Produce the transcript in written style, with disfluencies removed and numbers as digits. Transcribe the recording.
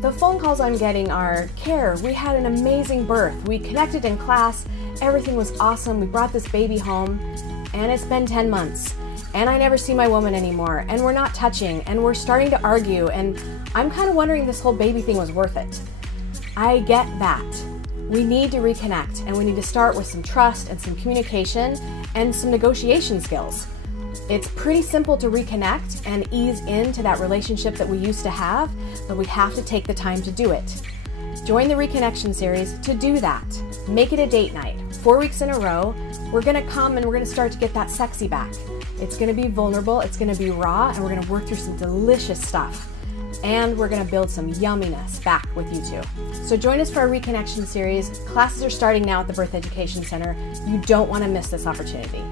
The phone calls I'm getting are, Care, we had an amazing birth. We connected in class. Everything was awesome. We brought this baby home and it's been 10 months and I never see my woman anymore and we're not touching and we're starting to argue and I'm kind of wondering if this whole baby thing was worth it. I get that. We need to reconnect and we need to start with some trust and some communication and some negotiation skills. It's pretty simple to reconnect and ease into that relationship that we used to have, but we have to take the time to do it. Join the Reconnection series to do that. Make it a date night. 4 weeks in a row, we're gonna come and we're gonna start to get that sexy back. It's gonna be vulnerable, it's gonna be raw, and we're gonna work through some delicious stuff. And we're gonna build some yumminess back with you two. So join us for our Reconnection series. Classes are starting now at the Birth Education Center. You don't wanna miss this opportunity.